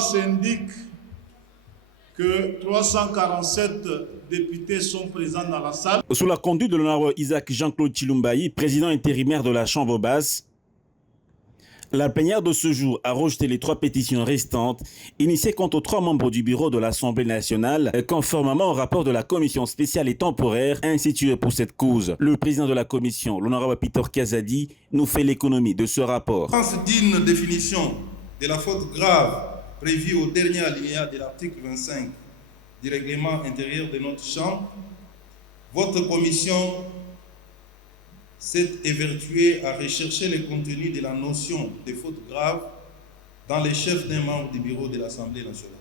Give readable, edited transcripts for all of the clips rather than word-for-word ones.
séance indique que 347 députés sont présents dans la salle. Sous la conduite de l'honorable Isaac Jean-Claude Chilumbayi, président intérimaire de la Chambre basse, la plénière de ce jour a rejeté les 3 pétitions restantes initiées contre 3 membres du bureau de l'Assemblée nationale, conformément au rapport de la commission spéciale et temporaire instituée pour cette cause. Le président de la commission, l'honorable Peter Kazadi, nous fait l'économie de ce rapport. L'absence d'une définition de la faute grave prévue au dernier alinéa de l'article 25 du règlement intérieur de notre Chambre, votre commission s'est évertuée à rechercher le contenu de la notion de faute grave dans les chefs d'un membre du bureau de l'Assemblée nationale.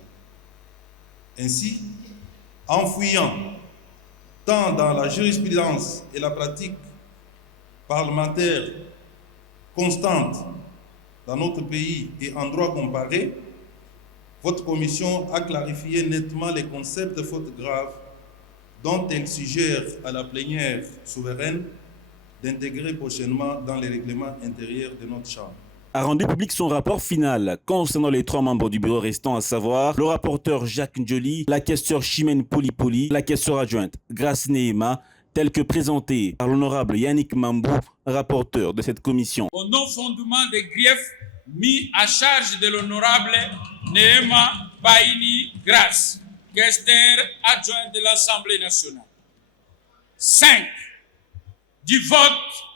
Ainsi, en fouillant tant dans la jurisprudence et la pratique parlementaire constante dans notre pays et en droit comparé, votre commission a clarifié nettement les concepts de faute grave dont elle suggère à la plénière souveraine d'intégrer prochainement dans les règlements intérieurs de notre Chambre. A rendu public son rapport final concernant les 3 membres du bureau restants, à savoir le rapporteur Jacques Njoli, la questeure Chimène Poulipoli, la questeure adjointe Grace Nehema, tel que présenté par l'honorable Yannick Mambou, rapporteur de cette commission. Au non-fondement des griefs mis à charge de l'honorable Nehema Baini Grace, questeur adjointe de l'Assemblée nationale. 5. Du vote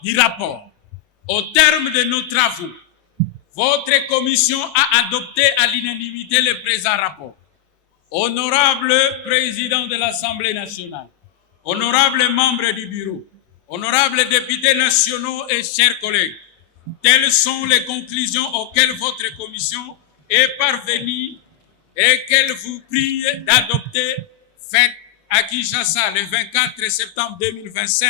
du rapport. Au terme de nos travaux, votre commission a adopté à l'unanimité le présent rapport. Honorable président de l'Assemblée nationale, honorables membres du bureau, honorables députés nationaux et chers collègues, telles sont les conclusions auxquelles votre commission est parvenue et qu'elle vous prie d'adopter, faites à Kinshasa le 24 septembre 2025,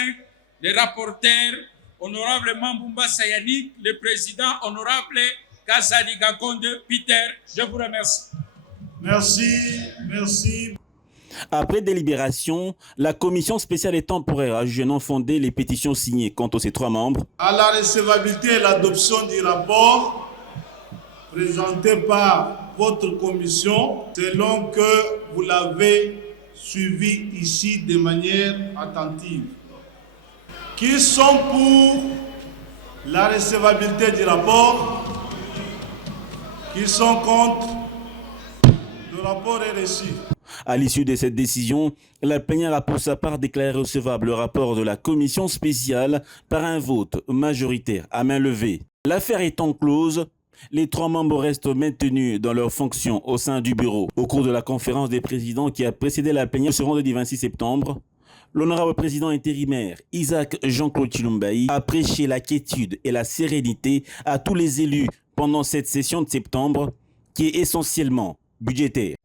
le rapporteur, honorable Mambumba Sayanik, le président, honorable Kazadi Gakonde Peter. Je vous remercie. Merci. Après délibération, la commission spéciale et temporaire a jugé non fondé les pétitions signées contre ces 3 membres. À la recevabilité et l'adoption du rapport présenté par votre commission, selon que vous l'avez suivi ici de manière attentive. Qui sont pour la recevabilité du rapport? Qui sont contre? Le rapport est reçu. À l'issue de cette décision, la plénière a pour sa part déclaré recevable le rapport de la commission spéciale par un vote majoritaire à main levée. L'affaire étant close, les 3 membres restent maintenus dans leurs fonctions au sein du bureau. Au cours de la conférence des présidents qui a précédé la plénière ce vendredi 26 septembre, l'honorable président intérimaire Isaac Jean-Claude Chilumbayi a prêché la quiétude et la sérénité à tous les élus pendant cette session de septembre qui est essentiellement budgétaire.